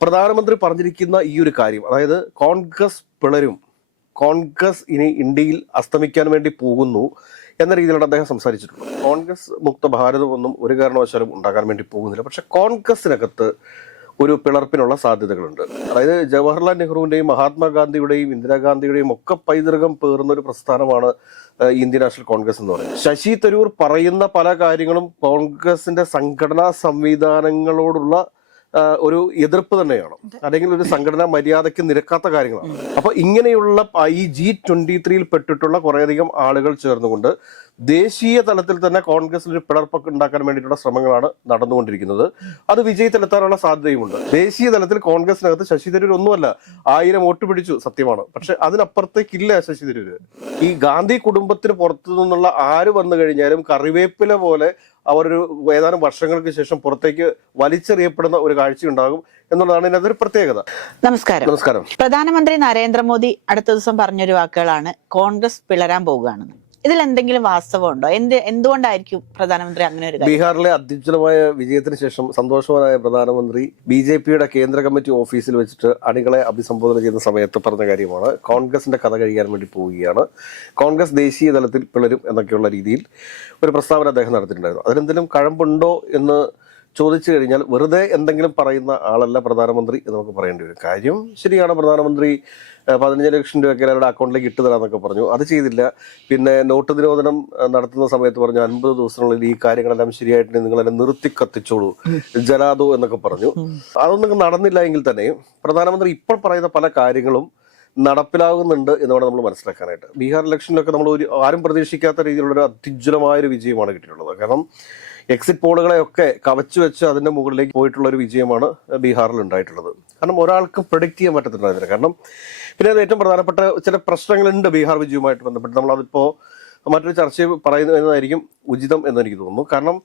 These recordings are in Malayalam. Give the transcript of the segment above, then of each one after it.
പ്രധാനമന്ത്രി പറഞ്ഞിരിക്കുന്ന ഈ ഒരു കാര്യം, അതായത് കോൺഗ്രസ് പിളരും, കോൺഗ്രസ് ഇനി ഇന്ത്യയിൽ അസ്തമിക്കാൻ വേണ്ടി പോകുന്നു എന്ന രീതിയിലാണ് അദ്ദേഹം സംസാരിച്ചിട്ടുള്ളത്. കോൺഗ്രസ് മുക്ത ഭാരതമൊന്നും ഒരു കാരണവശാലും ഉണ്ടാകാൻ വേണ്ടി പോകുന്നില്ല. പക്ഷെ കോൺഗ്രസിനകത്ത് ഒരു പിളർപ്പിനുള്ള സാധ്യതകളുണ്ട്. അതായത് ജവഹർലാൽ നെഹ്റുവിന്റെയും മഹാത്മാഗാന്ധിയുടെയും ഇന്ദിരാഗാന്ധിയുടെയും ഒക്കെ പൈതൃകം പേറുന്ന ഒരു പ്രസ്ഥാനമാണ് ഇന്ത്യൻ നാഷണൽ കോൺഗ്രസ് എന്ന് പറയുന്നത്. ശശി തരൂർ പറയുന്ന പല കാര്യങ്ങളും കോൺഗ്രസിന്റെ സംഘടനാ സംവിധാനങ്ങളോടുള്ള ഒരു എതിർപ്പ് തന്നെയാണ്, അല്ലെങ്കിൽ ഒരു സംഘടനാ മര്യാദയ്ക്ക് നിരക്കാത്ത കാര്യങ്ങളാണ്. അപ്പൊ ഇങ്ങനെയുള്ള ഈ G23 പെട്ടിട്ടുള്ള കുറേയധികം ആളുകൾ ചേർന്നുകൊണ്ട് ദേശീയ തലത്തിൽ തന്നെ കോൺഗ്രസിൽ ഒരു പിളർപ്പൊക്കെ ഉണ്ടാക്കാൻ വേണ്ടിയിട്ടുള്ള ശ്രമങ്ങളാണ് നടന്നുകൊണ്ടിരിക്കുന്നത്. അത് വിജയത്തിലെത്താനുള്ള സാധ്യതയുമുണ്ട്. ദേശീയ തലത്തിൽ കോൺഗ്രസിനകത്ത് ശശി തരൂർ ഒന്നുമല്ല, 1000 വോട്ട് പിടിച്ചു, സത്യമാണ്. പക്ഷെ അതിനപ്പുറത്തേക്കില്ല ശശി തരൂർ. ഈ ഗാന്ധി കുടുംബത്തിന് പുറത്തു നിന്നുള്ള ആര് വന്നു കഴിഞ്ഞാലും കറിവേപ്പില പോലെ അവരൊരു ഏതാനും വർഷങ്ങൾക്ക് ശേഷം പുറത്തേക്ക് വലിച്ചെറിയപ്പെടുന്ന ഒരു കാഴ്ചയുണ്ടാകും എന്നുള്ളതാണ് ഇതിനകത്തൊരു പ്രത്യേകത. നമസ്കാരം. പ്രധാനമന്ത്രി നരേന്ദ്രമോദി അടുത്ത ദിവസം പറഞ്ഞൊരു വാക്കുകളാണ് കോൺഗ്രസ് പിളരാൻ പോകുകയാണെന്ന്. ഇതിൽ എന്തെങ്കിലും വാസ്തവമുണ്ടോ? എന്തുകൊണ്ടായിരിക്കും പ്രധാനമന്ത്രി അങ്ങനെ ഒരു കാര്യം? ബീഹാറിലെ അത്യുജ്വലമായ വിജയത്തിന് ശേഷം സന്തോഷവാനായ പ്രധാനമന്ത്രി BJP-യുടെ കേന്ദ്ര കമ്മിറ്റി ഓഫീസിൽ വെച്ചിട്ട് അണികളെ അഭിസംബോധന ചെയ്യുന്ന സമയത്ത് പറഞ്ഞ കാര്യമാണ്, കോൺഗ്രസിന്റെ കഥ കഴിയാൻ വേണ്ടി പോവുകയാണ്, കോൺഗ്രസ് ദേശീയ തലത്തിൽ പിളരും എന്നൊക്കെയുള്ള രീതിയിൽ ഒരു പ്രസ്താവന അദ്ദേഹം നടത്തിയിട്ടുണ്ടായിരുന്നു. അതിലെന്തെങ്കിലും കഴമ്പുണ്ടോ എന്ന് ചോദിച്ചു കഴിഞ്ഞാൽ വെറുതെ എന്തെങ്കിലും പറയുന്ന ആളല്ല പ്രധാനമന്ത്രി എന്ന് നമുക്ക് പറയേണ്ടി വരും. കാര്യം ശരിയാണ്, പ്രധാനമന്ത്രി 15 ലക്ഷം രൂപ എല്ലാവരുടെ അക്കൗണ്ടിലേക്ക് ഇട്ട് തരാമെന്നൊക്കെ പറഞ്ഞു, അത് ചെയ്തില്ല. പിന്നെ നോട്ട് നിരോധനം നടത്തുന്ന സമയത്ത് പറഞ്ഞു 50 ദിവസത്തിനുള്ളിൽ ഈ കാര്യങ്ങളെല്ലാം ശരിയായിട്ട് നിങ്ങളെല്ലാം നിർത്തി കത്തിച്ചോളൂ, ജലാദോ എന്നൊക്കെ പറഞ്ഞു. അതൊന്നും നടന്നില്ല എങ്കിൽ തന്നെ പ്രധാനമന്ത്രി ഇപ്പോൾ പറയുന്ന പല കാര്യങ്ങളും നടപ്പിലാകുന്നുണ്ട് എന്ന് വേണം നമ്മൾ മനസ്സിലാക്കാനായിട്ട്. ബീഹാർ ഇലക്ഷനിലൊക്കെ നമ്മൾ ആരും പ്രതീക്ഷിക്കാത്ത രീതിയിലുള്ളൊരു അത്യുജ്വലമായൊരു വിജയമാണ് കിട്ടിയിട്ടുള്ളത്. കാരണം എക്സിറ്റ് പോളുകളെയൊക്കെ കവച്ചു വെച്ച് അതിന്റെ മുകളിലേക്ക് പോയിട്ടുള്ള ഒരു വിജയമാണ് ബീഹാറിൽ ഉണ്ടായിട്ടുള്ളത്. കാരണം ഒരാൾക്കും പ്രഡിക്റ്റ് ചെയ്യാൻ പറ്റത്തില്ലായിരുന്നു. കാരണം പിന്നെ അത് ഏറ്റവും പ്രധാനപ്പെട്ട ചില പ്രശ്നങ്ങളുണ്ട് ബീഹാർ വിജയവുമായിട്ട് ബന്ധപ്പെട്ട്. നമ്മളതിപ്പോ മറ്റൊരു ചർച്ച പറയുന്നതായിരിക്കും ഉചിതം എന്ന് എനിക്ക് തോന്നുന്നു. കാരണം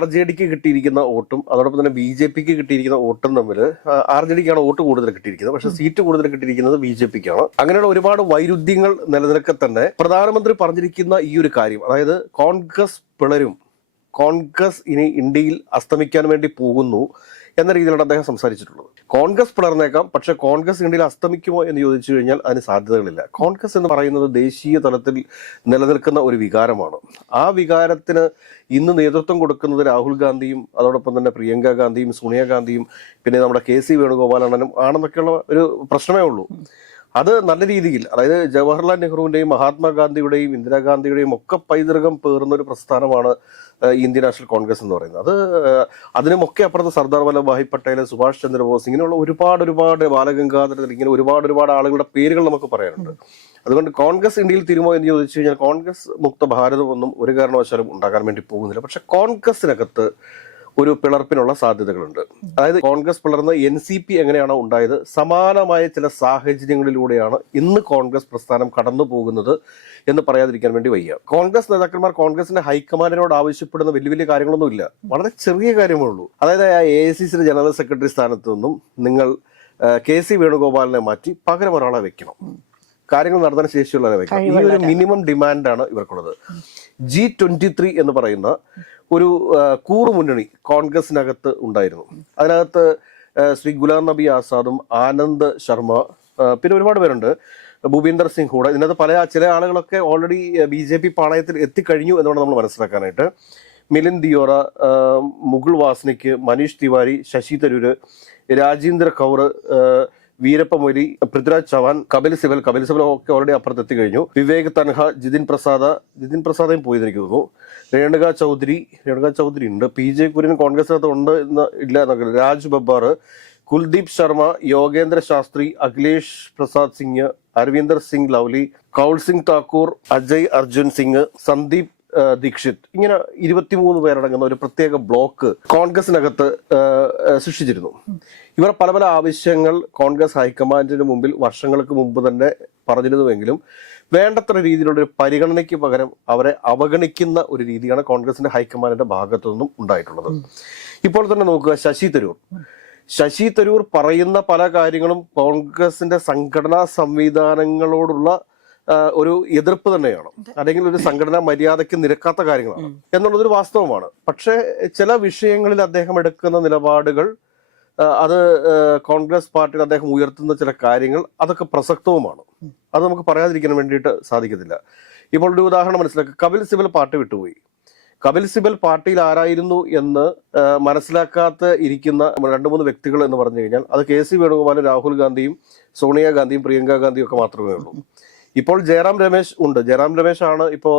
RJDക്ക് കിട്ടിയിരിക്കുന്ന വോട്ടും അതോടൊപ്പം തന്നെ BJPക്ക് കിട്ടിയിരിക്കുന്ന വോട്ടും തമ്മിൽ RJDക്കാണ് വോട്ട് കൂടുതൽ കിട്ടിയിരിക്കുന്നത്, പക്ഷെ സീറ്റ് കൂടുതൽ കിട്ടിയിരിക്കുന്നത് BJPക്കാണ്. അങ്ങനെയുള്ള ഒരുപാട് വൈരുദ്ധ്യങ്ങൾ നിലനിൽക്കെ തന്നെ പ്രധാനമന്ത്രി പറഞ്ഞിരിക്കുന്ന ഈ ഒരു കാര്യം, അതായത് കോൺഗ്രസ് പിളരും, കോൺഗ്രസ് ഇനി ഇന്ത്യയിൽ അസ്തമിക്കാൻ വേണ്ടി പോകുന്നു എന്ന രീതിയിലാണ് അദ്ദേഹം സംസാരിച്ചിട്ടുള്ളത്. കോൺഗ്രസ് പിളർന്നേക്കാം, പക്ഷെ കോൺഗ്രസ് ഇന്ത്യയിൽ അസ്തമിക്കുമോ എന്ന് ചോദിച്ചു കഴിഞ്ഞാൽ അതിന് സാധ്യതകളില്ല. കോൺഗ്രസ് എന്ന് പറയുന്നത് ദേശീയ തലത്തിൽ നിലനിൽക്കുന്ന ഒരു വികാരമാണ്. ആ വികാരത്തിന് ഇന്ന് നേതൃത്വം കൊടുക്കുന്നത് രാഹുൽ ഗാന്ധിയും അതോടൊപ്പം തന്നെ പ്രിയങ്ക ഗാന്ധിയും സോണിയാഗാന്ധിയും പിന്നെ നമ്മുടെ KC വേണുഗോപാലനും ആണെന്നൊക്കെയുള്ള ഒരു പ്രശ്നമേ ഉള്ളൂ. അത് നല്ല രീതിയിൽ, അതായത് ജവഹർലാൽ നെഹ്റുവിന്റെയും മഹാത്മാഗാന്ധിയുടെയും ഇന്ദിരാഗാന്ധിയുടെയും ഒക്കെ പൈതൃകം പേറുന്ന ഒരു പ്രസ്ഥാനമാണ് ഇന്ത്യൻ നാഷണൽ കോൺഗ്രസ് എന്ന് പറയുന്നത്. അതിനുമൊക്കെ അപ്പുറത്ത് സർദാർ വല്ലഭായ് പട്ടേൽ, സുഭാഷ് ചന്ദ്രബോസ്, ഇങ്ങനെയുള്ള ഒരുപാട് ബാലഗംഗാധര, ഇങ്ങനെ ഒരുപാട് ആളുകളുടെ പേരുകൾ നമുക്ക് പറയാനുണ്ട്. അതുകൊണ്ട് കോൺഗ്രസ് ഇന്ത്യയിൽ തീരുമോ എന്ന് ചോദിച്ചു കഴിഞ്ഞാൽ കോൺഗ്രസ് മുക്ത ഭാരതമൊന്നും ഒരു കാരണവശാലും ഉണ്ടാകാൻ വേണ്ടി പോകുന്നില്ല. പക്ഷെ കോൺഗ്രസിനകത്ത് ഒരു പിളർപ്പിനുള്ള സാധ്യതകളുണ്ട്. അതായത് കോൺഗ്രസ് പിളർന്ന് NCP എങ്ങനെയാണോ ഉണ്ടായത്, സമാനമായ ചില സാഹചര്യങ്ങളിലൂടെയാണ് ഇന്ന് കോൺഗ്രസ് പ്രസ്ഥാനം കടന്നു പോകുന്നത് എന്ന് പറയാതിരിക്കാൻ വേണ്ടി വയ്യ. കോൺഗ്രസ് നേതാക്കന്മാർ കോൺഗ്രസിന്റെ ഹൈക്കമാൻഡിനോട് ആവശ്യപ്പെടുന്ന വലിയ കാര്യങ്ങളൊന്നും ഇല്ല, വളരെ ചെറിയ കാര്യമേ ഉള്ളൂ. അതായത് AICC ജനറൽ സെക്രട്ടറി സ്ഥാനത്ത് നിന്നും നിങ്ങൾ KC വേണുഗോപാലിനെ മാറ്റി പകരം ഒരാളെ വെക്കണം, കാര്യങ്ങൾ നടത്താൻ ശേഷിയുള്ളവരെ വെക്കണം. ഈ ഒരു മിനിമം ഡിമാൻഡാണ് ഇവർക്കുള്ളത്. G23 എന്ന് പറയുന്ന ഒരു കൂറുമുന്നണി കോൺഗ്രസിനകത്ത് ഉണ്ടായിരുന്നു. അതിനകത്ത് ശ്രീ ഗുലാം നബി ആസാദും ആനന്ദ് ശർമ്മ, പിന്നെ ഒരുപാട് പേരുണ്ട്, ഭൂപീന്ദർ സിംഗ് ഹൂഡ. ഇതിനകത്ത് ചില ആളുകളൊക്കെ ഓൾറെഡി BJP പാളയത്തിൽ എത്തിക്കഴിഞ്ഞു എന്നാണ് നമ്മൾ മനസ്സിലാക്കാനായിട്ട്. മിലിന്ദ് ദിയോറ, മുകുൾ വാസ്നിക്, മനീഷ് തിവാരി, ശശി തരൂര്, രാജീന്ദർ കൗർ, വീരപ്പ മൊയ്ലി, പൃഥ്വിരാജ് ചവാൻ, കപിൽ സിബൽ ഒക്കെ ഓൾറെഡി അപ്പുറത്ത് എത്തിക്കഴിഞ്ഞു. വിവേക് തൻഹ, ജിതിൻ പ്രസാദയും പോയി എനിക്ക് തോന്നുന്നു. രേണുക ചൗധരി ഉണ്ട്. PJ കുര്യൻ കോൺഗ്രസിനകത്ത് ഉണ്ട് എന്ന് ഇല്ല എന്നൊക്കെ. രാജ് ബബ്ബാർ, കുൽദീപ് ശർമ്മ, യോഗേന്ദ്ര ശാസ്ത്രി, അഖിലേഷ് പ്രസാദ് സിംഗ്, അരവിന്ദർ സിംഗ് ലവ്ലി, കൗൾ സിംഗ് താക്കൂർ, അജയ് അർജുൻ സിംഗ്, സന്ദീപ് ദീക്ഷിത്, ഇങ്ങനെ 23 പേരടങ്ങുന്ന ഒരു പ്രത്യേക ബ്ലോക്ക് കോൺഗ്രസിനകത്ത് സൃഷ്ടിച്ചിരുന്നു. ഇവർ പല ആവശ്യങ്ങൾ കോൺഗ്രസ് ഹൈക്കമാൻഡിന് മുമ്പിൽ വർഷങ്ങൾക്ക് മുമ്പ് തന്നെ പറഞ്ഞിരുന്നുവെങ്കിലും വേണ്ടത്ര രീതിയിലുള്ള ഒരു പരിഗണനയ്ക്ക് പകരം അവരെ അവഗണിക്കുന്ന ഒരു രീതിയാണ് കോൺഗ്രസിന്റെ ഹൈക്കമാൻഡിന്റെ ഭാഗത്തു നിന്നും ഉണ്ടായിട്ടുള്ളത്. ഇപ്പോൾ തന്നെ നോക്കുക, ശശി തരൂർ പറയുന്ന പല കാര്യങ്ങളും കോൺഗ്രസിന്റെ സംഘടനാ സംവിധാനങ്ങളോടുള്ള ഒരു എതിർപ്പ് തന്നെയാണ്, അല്ലെങ്കിൽ ഒരു സംഘടനാ മര്യാദയ്ക്ക് നിരക്കാത്ത കാര്യങ്ങളാണ് എന്നുള്ളതൊരു വാസ്തവമാണ്. പക്ഷെ ചില വിഷയങ്ങളിൽ അദ്ദേഹം എടുക്കുന്ന നിലപാടുകൾ അത് കോൺഗ്രസ് പാർട്ടിയിൽ അദ്ദേഹം ഉയർത്തുന്ന ചില കാര്യങ്ങൾ അതൊക്കെ പ്രസക്തവുമാണ്. അത് നമുക്ക് പറയാതിരിക്കാൻ വേണ്ടിയിട്ട് സാധിക്കത്തില്ല. ഇപ്പോൾ ഒരു ഉദാഹരണം മനസ്സിലാക്കുക. കപിൽ സിബൽ പാർട്ടി വിട്ടുപോയി. കപിൽ സിബൽ പാർട്ടിയിൽ ആരായിരുന്നു എന്ന് മനസ്സിലാക്കാത്ത ഇരിക്കുന്ന 2-3 വ്യക്തികൾ എന്ന് പറഞ്ഞു കഴിഞ്ഞാൽ അത് കെ.സി. വേണുഗോപാലും രാഹുൽ ഗാന്ധിയും സോണിയാഗാന്ധിയും പ്രിയങ്ക ഗാന്ധിയും ഒക്കെ മാത്രമേ ഉള്ളൂ. ഇപ്പോൾ ജയറാം രമേശ് ഉണ്ട്. ജയറാം രമേശ് ആണ് ഇപ്പോൾ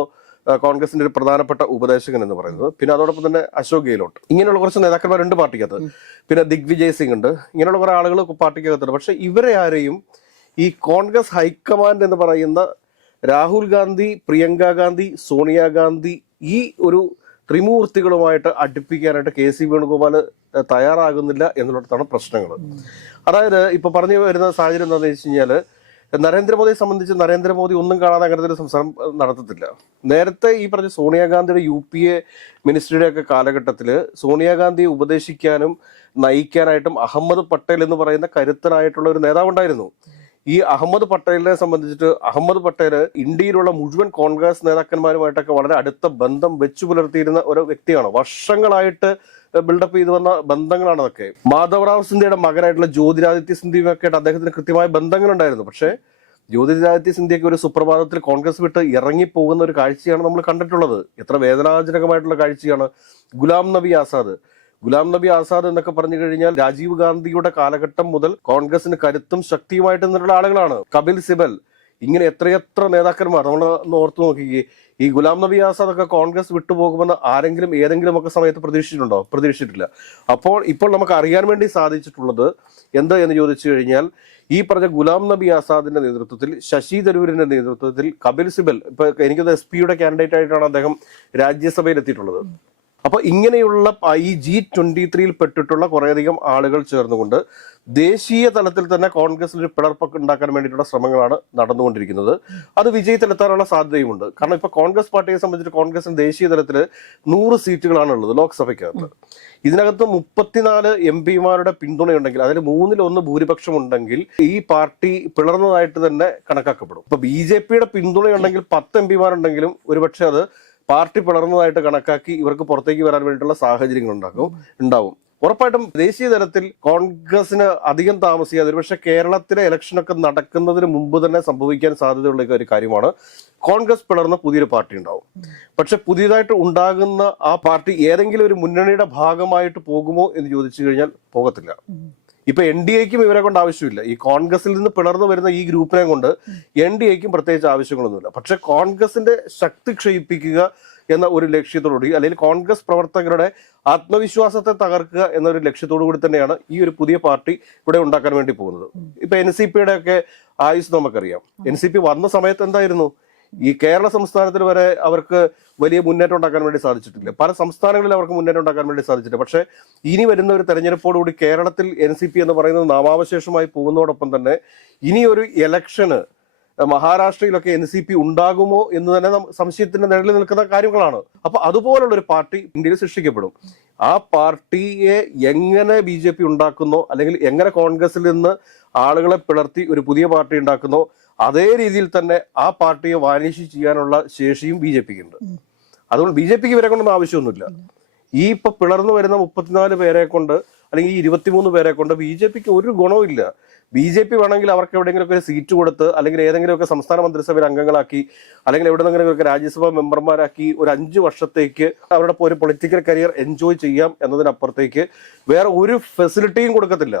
കോൺഗ്രസിന്റെ ഒരു പ്രധാനപ്പെട്ട ഉപദേശകൻ എന്ന് പറയുന്നത്. പിന്നെ അതോടൊപ്പം തന്നെ അശോക് ഗെഹ്ലോട്ട്, ഇങ്ങനെയുള്ള കുറച്ച് നേതാക്കന്മാരുണ്ട് പാർട്ടിക്കകത്ത്. പിന്നെ ദിഗ്വിജയ് സിംഗ് ഉണ്ട്. ഇങ്ങനെയുള്ള കുറെ ആളുകൾ പാർട്ടിക്കകത്തുണ്ട്. പക്ഷെ ഇവരെ ആരെയും ഈ കോൺഗ്രസ് ഹൈക്കമാൻഡ് എന്ന് പറയുന്ന രാഹുൽ ഗാന്ധി, പ്രിയങ്ക ഗാന്ധി, സോണിയാഗാന്ധി ഈ ഒരു ത്രിമൂർത്തികളുമായിട്ട് അടുപ്പിക്കാനായിട്ട് കെ.സി. വേണുഗോപാൽ തയ്യാറാകുന്നില്ല എന്നുള്ളതാണ് പ്രശ്നങ്ങൾ. അതായത് ഇപ്പൊ പറഞ്ഞു വരുന്ന സാഹചര്യം എന്താണെന്ന് വെച്ച് കഴിഞ്ഞാൽ നരേന്ദ്രമോദിയെ സംബന്ധിച്ച് നരേന്ദ്രമോദി ഒന്നും കാണാതെ അങ്ങനത്തെ ഒരു സംസാരം നടത്തത്തില്ല. നേരത്തെ ഈ പറഞ്ഞ സോണിയാഗാന്ധിയുടെ UPA മിനിസ്റ്ററിയുടെ ഒക്കെ കാലഘട്ടത്തിൽ സോണിയാഗാന്ധിയെ ഉപദേശിക്കാനും നയിക്കാനായിട്ടും അഹമ്മദ് പട്ടേൽ എന്ന് പറയുന്ന കരുത്തനായിട്ടുള്ള ഒരു നേതാവുണ്ടായിരുന്നു. ഈ അഹമ്മദ് പട്ടേലിനെ സംബന്ധിച്ചിട്ട് അഹമ്മദ് പട്ടേൽ ഇന്ത്യയിലുള്ള മുഴുവൻ കോൺഗ്രസ് നേതാക്കന്മാരുമായിട്ടൊക്കെ വളരെ അടുത്ത ബന്ധം വെച്ചു പുലർത്തിയിരുന്ന ഒരു വ്യക്തിയാണ്. വർഷങ്ങളായിട്ട് ബിൽഡപ്പ് ചെയ്തു വന്ന ബന്ധങ്ങളാണ് അതൊക്കെ. മാധവറാവ് സിന്ധ്യയുടെ മകനായിട്ടുള്ള ജ്യോതിരാദിത്യ സിന്ധ്യയൊക്കെ ആയിട്ട് അദ്ദേഹത്തിന് കൃത്യമായ ബന്ധങ്ങളുണ്ടായിരുന്നു. പക്ഷേ ജ്യോതിരാദിത്യ സിന്ധ്യയ്ക്ക് ഒരു സുപ്രഭാതത്തിൽ കോൺഗ്രസ് വിട്ട് ഇറങ്ങിപ്പോകുന്ന ഒരു കാഴ്ചയാണ് നമ്മൾ കണ്ടിട്ടുള്ളത്. എത്ര വേദനാജനകമായിട്ടുള്ള കാഴ്ചയാണ്. ഗുലാം നബി ആസാദ് എന്നൊക്കെ പറഞ്ഞു കഴിഞ്ഞാൽ രാജീവ് ഗാന്ധിയുടെ കാലഘട്ടം മുതൽ കോൺഗ്രസിന് കരുത്തും ശക്തിയുമായിട്ട് നിന്നുള്ള ആളുകളാണ്. കപിൽ സിബൽ, ഇങ്ങനെ എത്രയെത്ര നേതാക്കന്മാർ നമ്മൾ ഓർത്തു നോക്കിക്കേ. ഈ ഗുലാം നബി ആസാദ് ഒക്കെ കോൺഗ്രസ് വിട്ടുപോകുമെന്ന് ആരെങ്കിലും ഏതെങ്കിലും ഒക്കെ സമയത്ത് പ്രതീക്ഷിച്ചിട്ടുണ്ടോ? പ്രതീക്ഷിച്ചിട്ടില്ല. ഇപ്പോൾ നമുക്ക് അറിയാൻ വേണ്ടി സാധിച്ചിട്ടുള്ളത് എന്ത് എന്ന് ചോദിച്ചു കഴിഞ്ഞാൽ ഈ പറഞ്ഞ ഗുലാം നബി ആസാദിന്റെ നേതൃത്വത്തിൽ, ശശി തരൂരിന്റെ നേതൃത്വത്തിൽ കപിൽ സിബൽ, ഇപ്പൊ എനിക്കത് SP കാൻഡിഡേറ്റ് ആയിട്ടാണ് അദ്ദേഹം രാജ്യസഭയിൽ എത്തിയിട്ടുള്ളത്. അപ്പൊ ഇങ്ങനെയുള്ള ഈ G23 പെട്ടിട്ടുള്ള കുറേയധികം ആളുകൾ ചേർന്നുകൊണ്ട് ദേശീയ തലത്തിൽ തന്നെ കോൺഗ്രസിൽ ഒരു പിളർപ്പൊക്കെ ഉണ്ടാക്കാൻ വേണ്ടിയിട്ടുള്ള ശ്രമങ്ങളാണ് നടന്നുകൊണ്ടിരിക്കുന്നത്. അത് വിജയത്തിലെത്താനുള്ള സാധ്യതയുമുണ്ട്. കാരണം ഇപ്പൊ കോൺഗ്രസ് പാർട്ടിയെ സംബന്ധിച്ച് കോൺഗ്രസിന് ദേശീയ തലത്തിൽ 100 സീറ്റുകളാണ് ഉള്ളത് ലോക്സഭയ്ക്കകത്ത്. ഇതിനകത്ത് 34 MP-മാരുടെ പിന്തുണയുണ്ടെങ്കിൽ അതിൽ 1/3 ഭൂരിപക്ഷം ഉണ്ടെങ്കിൽ ഈ പാർട്ടി പിളർന്നതായിട്ട് തന്നെ കണക്കാക്കപ്പെടും. ഇപ്പൊ BJP-യുടെ പിന്തുണയുണ്ടെങ്കിൽ 10 MP-മാരുണ്ടെങ്കിലും ഒരുപക്ഷെ അത് പാർട്ടി പിളർന്നതായിട്ട് കണക്കാക്കി ഇവർക്ക് പുറത്തേക്ക് വരാൻ വേണ്ടിയിട്ടുള്ള സാഹചര്യങ്ങൾ ഉണ്ടാവും. ഉറപ്പായിട്ടും ദേശീയ തലത്തിൽ കോൺഗ്രസിന് അധികം താമസിയാതെ ഒരുപക്ഷെ കേരളത്തിലെ ഇലക്ഷനൊക്കെ നടക്കുന്നതിന് മുമ്പ് തന്നെ സംഭവിക്കാൻ സാധ്യതയുള്ള ഒരു കാര്യമാണ്. കോൺഗ്രസ് പിളർന്ന പുതിയൊരു പാർട്ടി ഉണ്ടാവും. പക്ഷെ പുതിയതായിട്ട് ഉണ്ടാകുന്ന ആ പാർട്ടി ഏതെങ്കിലും ഒരു മുന്നണിയുടെ ഭാഗമായിട്ട് പോകുമോ എന്ന് ചോദിച്ചു കഴിഞ്ഞാൽ പോകത്തില്ല. ഇപ്പൊ NDAക്കും ഇവരെ കൊണ്ട് ആവശ്യമില്ല. ഈ കോൺഗ്രസിൽ നിന്ന് പിളർന്നു വരുന്ന ഈ ഗ്രൂപ്പിനെ കൊണ്ട് NDAക്കും പ്രത്യേകിച്ച് ആവശ്യങ്ങളൊന്നുമില്ല. പക്ഷെ കോൺഗ്രസിന്റെ ശക്തി ക്ഷയിപ്പിക്കുക എന്ന ഒരു ലക്ഷ്യത്തോടുകൂടി, അല്ലെങ്കിൽ കോൺഗ്രസ് പ്രവർത്തകരുടെ ആത്മവിശ്വാസത്തെ തകർക്കുക എന്നൊരു ലക്ഷ്യത്തോടു കൂടി തന്നെയാണ് ഈ ഒരു പുതിയ പാർട്ടി ഇവിടെ ഉണ്ടാക്കാൻ വേണ്ടി പോകുന്നത്. ഇപ്പൊ NCPയുടെ ഒക്കെ ആയുസ് നമുക്കറിയാം. NCP വന്ന സമയത്ത് എന്തായിരുന്നു? ഈ കേരള സംസ്ഥാനത്തിൽ വരെ അവർക്ക് വലിയ മുന്നേറ്റം ഉണ്ടാക്കാൻ വേണ്ടി സാധിച്ചിട്ടില്ല. പല സംസ്ഥാനങ്ങളിൽ അവർക്ക് മുന്നേറ്റം ഉണ്ടാക്കാൻ വേണ്ടി സാധിച്ചിട്ടില്ല. പക്ഷെ ഇനി വരുന്ന ഒരു തെരഞ്ഞെടുപ്പോടുകൂടി കേരളത്തിൽ NCP എന്ന് പറയുന്നത് നാമാവശേഷമായി പോകുന്നതോടൊപ്പം തന്നെ ഇനി ഒരു ഇലക്ഷന് മഹാരാഷ്ട്രയിലൊക്കെ NCP ഉണ്ടാകുമോ എന്ന് തന്നെ സംശയത്തിന്റെ നിഴലിൽ നിൽക്കുന്ന കാര്യങ്ങളാണ്. അപ്പൊ അതുപോലുള്ള ഒരു പാർട്ടി ഇന്ത്യയിൽ സൃഷ്ടിക്കപ്പെടും. ആ പാർട്ടിയെ എങ്ങനെ BJP ഉണ്ടാക്കുന്നോ, അല്ലെങ്കിൽ എങ്ങനെ കോൺഗ്രസിൽ നിന്ന് ആളുകളെ പിളർത്തി ഒരു പുതിയ പാർട്ടി ഉണ്ടാക്കുന്നോ, അതേ രീതിയിൽ തന്നെ ആ പാർട്ടിയെ വാനിഷ് ചെയ്യാനുള്ള ശേഷിയും BJPക്ക് ഉണ്ട്. അതുകൊണ്ട് BJPക്ക് ഇവരെ കൊണ്ടൊന്നും ആവശ്യമൊന്നുമില്ല. ഈ ഇപ്പൊ പിളർന്നു വരുന്ന 34 പേരെ കൊണ്ട് അല്ലെങ്കിൽ 23 പേരെ കൊണ്ട് BJPക്ക് ഒരു ഗുണവും ഇല്ല. BJP വേണമെങ്കിൽ അവർക്ക് എവിടെയെങ്കിലുമൊക്കെ ഒരു സീറ്റ് കൊടുത്ത്, അല്ലെങ്കിൽ ഏതെങ്കിലുമൊക്കെ സംസ്ഥാന മന്ത്രിസഭയിൽ അംഗങ്ങളാക്കി, അല്ലെങ്കിൽ എവിടെന്നെങ്കിലുമൊക്കെ രാജ്യസഭാ മെമ്പർമാരാക്കി ഒരു 5 വർഷത്തേക്ക് അവരുടെ ഒരു പൊളിറ്റിക്കൽ കരിയർ എൻജോയ് ചെയ്യാം എന്നതിനപ്പുറത്തേക്ക് വേറെ ഒരു ഫെസിലിറ്റിയും കൊടുക്കത്തില്ല.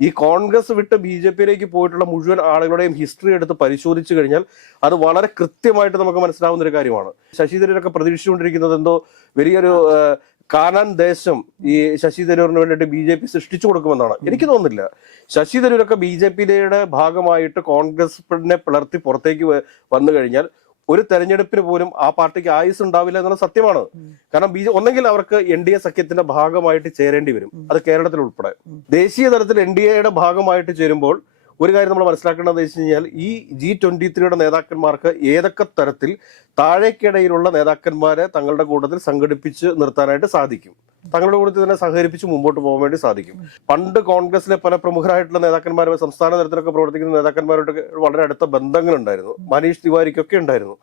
ഈ കോൺഗ്രസ് വിട്ട് BJPയിലേക്ക് പോയിട്ടുള്ള മുഴുവൻ ആളുകളുടെയും ഹിസ്റ്ററി എടുത്ത് പരിശോധിച്ചു കഴിഞ്ഞാൽ അത് വളരെ കൃത്യമായിട്ട് നമുക്ക് മനസ്സിലാവുന്ന ഒരു കാര്യമാണ്. ശശി തരൂരൊക്കെ പ്രതീക്ഷിച്ചുകൊണ്ടിരിക്കുന്നത് എന്തോ വലിയൊരു കാനാൻ ദേശം ഈ ശശി തരൂരിന് വേണ്ടിയിട്ട് BJP സൃഷ്ടിച്ചു കൊടുക്കുമെന്നാണ്. എനിക്ക് തോന്നുന്നില്ല. ശശി തരൂരൊക്കെ BJPയുടെ ഭാഗമായിട്ട് കോൺഗ്രസിനെ പിളർത്തി പുറത്തേക്ക് വന്നു കഴിഞ്ഞാൽ ഒരു തെരഞ്ഞെടുപ്പിന് പോലും ആ പാർട്ടിക്ക് ആയുസ് ഉണ്ടാവില്ല എന്നുള്ള സത്യമാണ്. കാരണം ഒന്നെങ്കിൽ അവർക്ക് NDA സഖ്യത്തിന്റെ ഭാഗമായിട്ട് ചേരേണ്ടി വരും, അത് കേരളത്തിൽ ഉൾപ്പെടെ. ദേശീയ തലത്തിൽ NDAയുടെ ഭാഗമായിട്ട് ചേരുമ്പോൾ ഒരു കാര്യം നമ്മൾ മനസ്സിലാക്കേണ്ടത് വെച്ച് കഴിഞ്ഞാൽ ഈ G23യുടെ നേതാക്കന്മാർക്ക് ഏതൊക്കെ തരത്തിൽ താഴേക്കിടയിലുള്ള നേതാക്കന്മാരെ തങ്ങളുടെ കൂട്ടത്തിൽ സംഘടിപ്പിച്ച് നിർത്താനായിട്ട് സാധിക്കും, തങ്ങളുടെ കൂട്ടത്തിൽ തന്നെ സഹകരിപ്പിച്ച് മുമ്പോട്ട് പോകാൻ വേണ്ടി സാധിക്കും. പണ്ട് കോൺഗ്രസിലെ പല പ്രമുഖരായിട്ടുള്ള നേതാക്കന്മാരും സംസ്ഥാന തലത്തിലൊക്കെ പ്രവർത്തിക്കുന്ന നേതാക്കന്മാരോട് വളരെ അടുത്ത ബന്ധങ്ങളുണ്ടായിരുന്നു. മനീഷ് തിവാരിക്കൊക്കെ ഉണ്ടായിരുന്നു.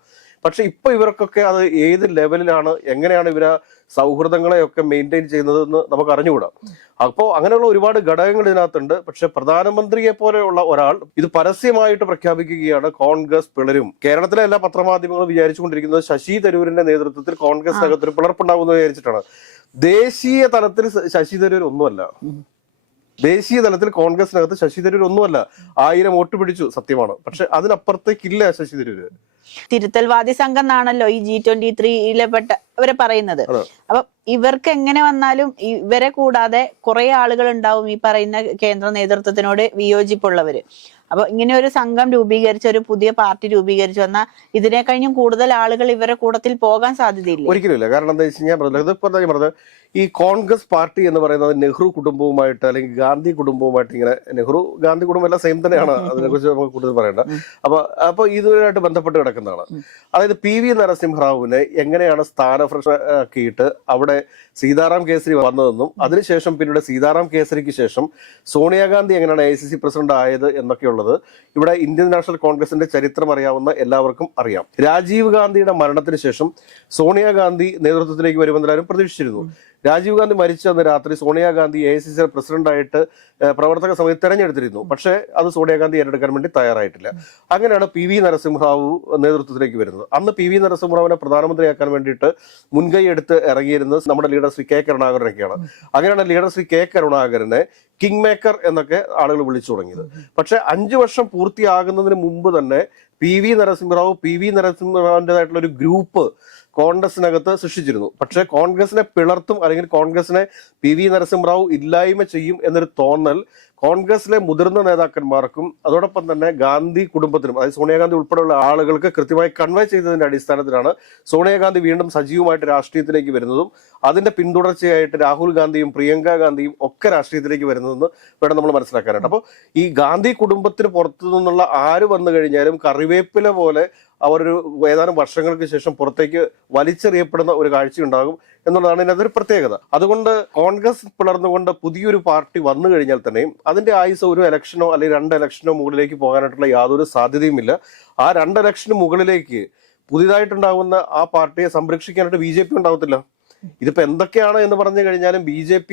പക്ഷെ ഇപ്പൊ ഇവർക്കൊക്കെ അത് ഏത് ലെവലിലാണ്, എങ്ങനെയാണ് ഇവര് സൗഹൃദങ്ങളെയൊക്കെ മെയിൻറ്റെയിൻ ചെയ്യുന്നതെന്ന് നമുക്ക് അറിഞ്ഞുകൂടാ. അപ്പോൾ അങ്ങനെയുള്ള ഒരുപാട് ഘടകങ്ങൾ ഇതിനകത്തുണ്ട്. പക്ഷെ പ്രധാനമന്ത്രിയെ പോലെയുള്ള ഒരാൾ ഇത് പരസ്യമായിട്ട് പ്രഖ്യാപിക്കുകയാണ് കോൺഗ്രസ് പിളരും. കേരളത്തിലെ എല്ലാ പത്രമാധ്യമങ്ങളും വിചാരിച്ചുകൊണ്ടിരിക്കുന്നത് ശശി തരൂരിന്റെ നേതൃത്വത്തിൽ കോൺഗ്രസിനകത്തൊരു പിളർപ്പുണ്ടാകുമെന്ന് വിചാരിച്ചിട്ടാണ്. ദേശീയ തലത്തിൽ ശശി തരൂർ ഒന്നുമല്ല. ദേശീയ തലത്തിൽ കോൺഗ്രസിനകത്ത് ശശി തരൂർ ഒന്നുമല്ല. 1000 വോട്ട് പിടിച്ചു, സത്യമാണ്. പക്ഷെ അതിനപ്പുറത്തേക്കില്ല ശശി തരൂര്. തിരുത്തൽവാദി സംഘം എന്നാണല്ലോ ഈ G23 പെട്ട ഇവരെ പറയുന്നത്. അപ്പൊ ഇവർക്ക് എങ്ങനെ വന്നാലും ഇവരെ കൂടാതെ കുറെ ആളുകൾ ഉണ്ടാവും ഈ പറയുന്ന കേന്ദ്ര നേതൃത്വത്തിനോട് വിയോജിപ്പുള്ളവര്. അപ്പൊ ഇങ്ങനെ ഒരു സംഘം രൂപീകരിച്ച്, ഒരു പുതിയ പാർട്ടി രൂപീകരിച്ചു വന്നാൽ ഇതിനെ കഴിഞ്ഞും കൂടുതൽ ആളുകൾ ഇവരെ കൂട്ടത്തിൽ പോകാൻ സാധ്യതയില്ല. ഒരിക്കലുമില്ല. കാരണം എന്താ വെച്ച് കഴിഞ്ഞാൽ പറഞ്ഞത് ഈ കോൺഗ്രസ് പാർട്ടി എന്ന് പറയുന്നത് നെഹ്റു കുടുംബവുമായിട്ട് അല്ലെങ്കിൽ ഗാന്ധി കുടുംബവുമായിട്ട് ഇങ്ങനെ, നെഹ്റു ഗാന്ധി കുടുംബം എല്ലാം സെയിം തന്നെയാണ്, അതിനെക്കുറിച്ച് നമുക്ക് കൂടുതൽ പറയണ്ട. അപ്പൊ ഇതുമായിട്ട് ബന്ധപ്പെട്ട് കിടക്കുന്നതാണ്. അതായത് PV നരസിംഹറാവുവിനെ എങ്ങനെയാണ് സ്ഥാനഭ്രഷ്ടമാക്കിയിട്ട് അവിടെ സീതാറാം കേസരി വന്നതെന്നും അതിനുശേഷം പിന്നീട് സീതാറാം കേസരിക്ക് ശേഷം സോണിയാഗാന്ധി എങ്ങനെയാണ് AICC പ്രസിഡന്റ് ആയത് എന്നൊക്കെയുള്ളത് ഇവിടെ ഇന്ത്യൻ നാഷണൽ കോൺഗ്രസിന്റെ ചരിത്രം അറിയാവുന്ന എല്ലാവർക്കും അറിയാം. രാജീവ് ഗാന്ധിയുടെ മരണത്തിന് ശേഷം സോണിയാഗാന്ധി നേതൃത്വത്തിലേക്ക് വരുമെന്ന് എല്ലാവരും പ്രതീക്ഷിച്ചിരുന്നു. രാജീവ് ഗാന്ധി മരിച്ച അന്ന് രാത്രി സോണിയാഗാന്ധി AICC പ്രസിഡന്റായിട്ട് പ്രവർത്തക സമിതി തെരഞ്ഞെടുത്തിരുന്നു. പക്ഷേ അത് സോണിയാഗാന്ധി ഏറ്റെടുക്കാൻ വേണ്ടി തയ്യാറായിട്ടില്ല. അങ്ങനെയാണ് PV നരസിംഹറാവു നേതൃത്വത്തിലേക്ക് വരുന്നത്. അന്ന് PV നരസിംഹറാവുവിനെ പ്രധാനമന്ത്രിയാക്കാൻ വേണ്ടിയിട്ട് മുൻകൈ എടുത്ത് ഇറങ്ങിയിരുന്നത് നമ്മുടെ ലീഡർ ശ്രീ K കരുണാകരനൊക്കെയാണ്. അങ്ങനെയാണ് ലീഡർ ശ്രീ K കരുണാകരനെ കിങ് മേക്കർ എന്നൊക്കെ ആളുകൾ വിളിച്ചു തുടങ്ങിയത്. പക്ഷെ 5 വർഷം പൂർത്തിയാകുന്നതിന് മുമ്പ് തന്നെ PV നരസിംഹറാവുവിൻ്റെതായിട്ടുള്ള ഒരു ഗ്രൂപ്പ് കോൺഗ്രസിനകത്ത് സൃഷ്ടിച്ചിരുന്നു. പക്ഷെ കോൺഗ്രസിനെ പിളർത്തും അല്ലെങ്കിൽ കോൺഗ്രസിനെ PV നരസിംഹറാവു ഇല്ലായ്മ ചെയ്യും എന്നൊരു തോന്നൽ കോൺഗ്രസിലെ മുതിർന്ന നേതാക്കന്മാർക്കും അതോടൊപ്പം തന്നെ ഗാന്ധി കുടുംബത്തിനും, അതായത് സോണിയാഗാന്ധി ഉൾപ്പെടെയുള്ള ആളുകൾക്ക് കൃത്യമായി കൺവേ ചെയ്തതിന്റെ അടിസ്ഥാനത്തിലാണ് സോണിയാഗാന്ധി വീണ്ടും സജീവമായിട്ട് രാഷ്ട്രീയത്തിലേക്ക് വരുന്നതും അതിന്റെ പിന്തുടർച്ചയായിട്ട് രാഹുൽ ഗാന്ധിയും പ്രിയങ്ക ഗാന്ധിയും ഒക്കെ രാഷ്ട്രീയത്തിലേക്ക് വരുന്നതെന്ന് വേണം നമ്മൾ മനസ്സിലാക്കാനായിട്ട്. അപ്പോൾ ഈ ഗാന്ധി കുടുംബത്തിന് പുറത്തു നിന്നുള്ള ആര് വന്നു കഴിഞ്ഞാലും കറിവേപ്പില പോലെ അവരൊരു ഏതാനും വർഷങ്ങൾക്ക് ശേഷം പുറത്തേക്ക് വലിച്ചെറിയപ്പെടുന്ന ഒരു കാഴ്ചയുണ്ടാകും എന്നുള്ളതാണ് ഇതിനകത്തൊരു പ്രത്യേകത. അതുകൊണ്ട് കോൺഗ്രസ് പിളർന്നുകൊണ്ട് പുതിയൊരു പാർട്ടി വന്നു കഴിഞ്ഞാൽ തന്നെയും അതിന്റെ ആയുസ് ഒരു ഇലക്ഷനോ അല്ലെങ്കിൽ 2 ഇലക്ഷനോ മുകളിലേക്ക് പോകാനായിട്ടുള്ള യാതൊരു സാധ്യതയുമില്ല. ആ 2 ഇലക്ഷന് മുകളിലേക്ക് പുതിയതായിട്ടുണ്ടാകുന്ന ആ പാർട്ടിയെ സംരക്ഷിക്കാനായിട്ട് BJP ഉണ്ടാകത്തില്ല. ഇതിപ്പോ എന്തൊക്കെയാണ് എന്ന് പറഞ്ഞു കഴിഞ്ഞാലും BJP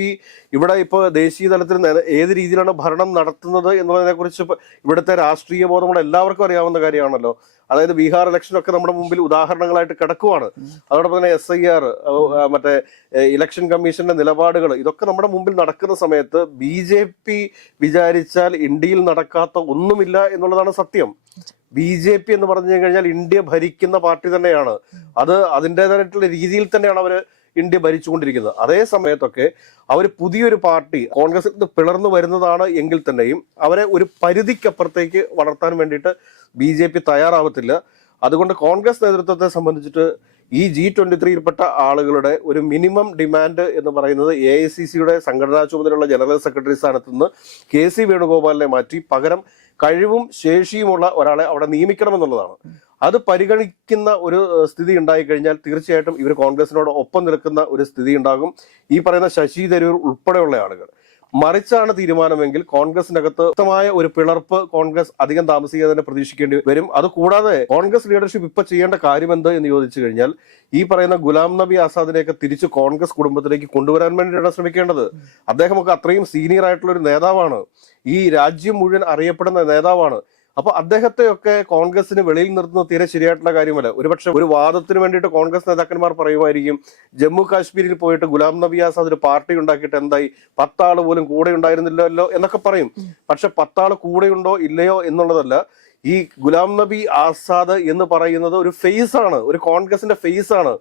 ഇവിടെ ഇപ്പൊ ദേശീയ തലത്തിൽ ഏത് രീതിയിലാണ് ഭരണം നടത്തുന്നത് എന്നുള്ളതിനെ കുറിച്ച് ഇവിടുത്തെ രാഷ്ട്രീയ ബോധമുള്ള എല്ലാവർക്കും അറിയാവുന്ന കാര്യമാണല്ലോ. അതായത് ബീഹാർ ഇലക്ഷനൊക്കെ നമ്മുടെ മുമ്പിൽ ഉദാഹരണങ്ങളായിട്ട് കിടക്കുവാണ്. അതോടൊപ്പം തന്നെ SIR, മറ്റേ ഇലക്ഷൻ കമ്മീഷന്റെ നിലപാടുകൾ, ഇതൊക്കെ നമ്മുടെ മുമ്പിൽ നടക്കുന്ന സമയത്ത് BJP വിചാരിച്ചാൽ ഇന്ത്യയിൽ നടക്കാത്ത ഒന്നുമില്ല എന്നുള്ളതാണ് സത്യം. BJP എന്ന് പറഞ്ഞു കഴിഞ്ഞാൽ ഇന്ത്യ ഭരിക്കുന്ന പാർട്ടി തന്നെയാണ്. അത് അതിൻ്റെതായിട്ടുള്ള രീതിയിൽ തന്നെയാണ് അവര് ഇന്ത്യ ഭരിച്ചുകൊണ്ടിരിക്കുന്നത്. അതേ സമയത്തൊക്കെ അവർ പുതിയൊരു പാർട്ടി കോൺഗ്രസിൽ നിന്ന് പിളർന്നു വരുന്നതാണ് എങ്കിൽ തന്നെയും അവരെ ഒരു പരിധിക്കപ്പുറത്തേക്ക് വളർത്താൻ വേണ്ടിയിട്ട് BJP തയ്യാറാവത്തില്ല. അതുകൊണ്ട് കോൺഗ്രസ് നേതൃത്വത്തെ സംബന്ധിച്ചിട്ട് ഈ G23യിൽപ്പെട്ട ആളുകളുടെ ഒരു മിനിമം ഡിമാൻഡ് എന്ന് പറയുന്നത് AICCയുടെ സംഘടനാ ചുമതലയുള്ള ജനറൽ സെക്രട്ടറി സ്ഥാനത്ത് നിന്ന് KC വേണുഗോപാലിനെ മാറ്റി പകരം കഴിവും ശേഷിയുമുള്ള ഒരാളെ അവിടെ നിയമിക്കണമെന്നുള്ളതാണ്. അത് പരിഗണിക്കുന്ന ഒരു സ്ഥിതി ഉണ്ടായിക്കഴിഞ്ഞാൽ തീർച്ചയായിട്ടും ഇവർ കോൺഗ്രസിനോട് ഒപ്പം നിൽക്കുന്ന ഒരു സ്ഥിതി ഉണ്ടാകും. ഈ പറയുന്ന ശശി തരൂർ ഉൾപ്പെടെയുള്ള ആളുകൾ. മറിച്ചാണ് തീരുമാനമെങ്കിൽ കോൺഗ്രസിനകത്ത് വ്യക്തമായ ഒരു പിളർപ്പ് കോൺഗ്രസ് അധികം താമസിക്കാതെ തന്നെ പ്രതീക്ഷിക്കേണ്ടി വരും. അതുകൂടാതെ കോൺഗ്രസ് ലീഡർഷിപ്പ് ഇപ്പൊ ചെയ്യേണ്ട കാര്യം എന്ത് എന്ന് ചോദിച്ചു കഴിഞ്ഞാൽ ഈ പറയുന്ന ഗുലാം നബി ആസാദിനെയൊക്കെ തിരിച്ച് കോൺഗ്രസ് കുടുംബത്തിലേക്ക് കൊണ്ടുവരാൻ വേണ്ടിയിട്ടാണ് ശ്രമിക്കേണ്ടത്. അദ്ദേഹമൊക്കെ അത്രയും സീനിയർ ആയിട്ടുള്ള ഒരു നേതാവാണ്, ഈ രാജ്യം മുഴുവൻ അറിയപ്പെടുന്ന നേതാവാണ്. അപ്പൊ അദ്ദേഹത്തെയൊക്കെ കോൺഗ്രസിന് വെളിയിൽ നിർത്തുന്നത് തീരെ ശരിയായിട്ടുള്ള കാര്യമല്ല. ഒരുപക്ഷെ ഒരു വാദത്തിന് വേണ്ടിയിട്ട് കോൺഗ്രസ് നേതാക്കന്മാർ പറയുമായിരിക്കും, ജമ്മു കാശ്മീരിൽ പോയിട്ട് ഗുലാം നബി ആസാദ് ഒരു പാർട്ടി ഉണ്ടാക്കിയിട്ട് എന്തായി, 10 ആള് പോലും കൂടെ ഉണ്ടായിരുന്നില്ലല്ലോ എന്നൊക്കെ പറയും. പക്ഷെ 10 ആള് കൂടെയുണ്ടോ ഇല്ലയോ എന്നുള്ളതല്ല. ഈ ഗുലാം നബി ആസാദ് എന്ന് പറയുന്നത് ഒരു ഫേസ് ആണ്, ഒരു കോൺഗ്രസിന്റെ ഫേസ് ആണ്.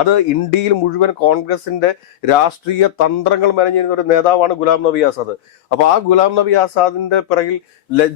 അത് ഇന്ത്യയിൽ മുഴുവൻ കോൺഗ്രസിന്റെ രാഷ്ട്രീയ തന്ത്രങ്ങൾ മെനഞ്ഞിരുന്ന ഒരു നേതാവാണ് ഗുലാം നബി ആസാദ്. അപ്പൊ ആ ഗുലാം നബി ആസാദിന്റെ പിറകിൽ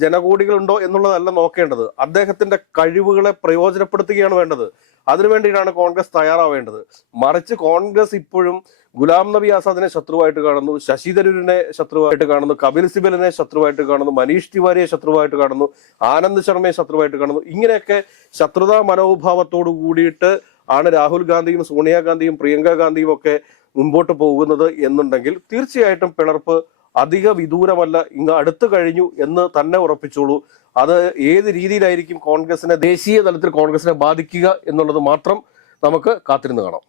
ജനകോടികളുണ്ടോ എന്നുള്ളതല്ല നോക്കേണ്ടത്, അദ്ദേഹത്തിന്റെ കഴിവുകളെ പ്രയോജനപ്പെടുത്തുകയാണ് വേണ്ടത്. അതിനുവേണ്ടിയിട്ടാണ് കോൺഗ്രസ് തയ്യാറാവേണ്ടത്. മറിച്ച് കോൺഗ്രസ് ഇപ്പോഴും ഗുലാം നബി ആസാദിനെ ശത്രുവായിട്ട് കാണുന്നു, ശശി തരൂരിനെ ശത്രുവായിട്ട് കാണുന്നു, കപിൽ സിബലിനെ ശത്രുവായിട്ട് കാണുന്നു, മനീഷ് തിവാരിയെ ശത്രുവായിട്ട് കാണുന്നു, ആനന്ദ് ശർമ്മയെ ശത്രുവായിട്ട് കാണുന്നു. ഇങ്ങനെയൊക്കെ ശത്രുതാ മനോഭാവത്തോടു കൂടിയിട്ട് ആണ് രാഹുൽ ഗാന്ധിയും സോണിയാഗാന്ധിയും പ്രിയങ്ക ഗാന്ധിയും ഒക്കെ മുൻപോട്ട് പോകുന്നത് എന്നുണ്ടെങ്കിൽ തീർച്ചയായിട്ടും പിളർപ്പ് അധിക വിദൂരമല്ല, ഇങ്ങ് അടുത്തു കഴിഞ്ഞു എന്ന് തന്നെ ഉറപ്പിച്ചോളൂ. അത് ഏത് രീതിയിലായിരിക്കും കോൺഗ്രസിനെ, ദേശീയ തലത്തിൽ കോൺഗ്രസിനെ ബാധിക്കുക എന്നുള്ളത് മാത്രം നമുക്ക് കാത്തിരുന്ന് കാണാം.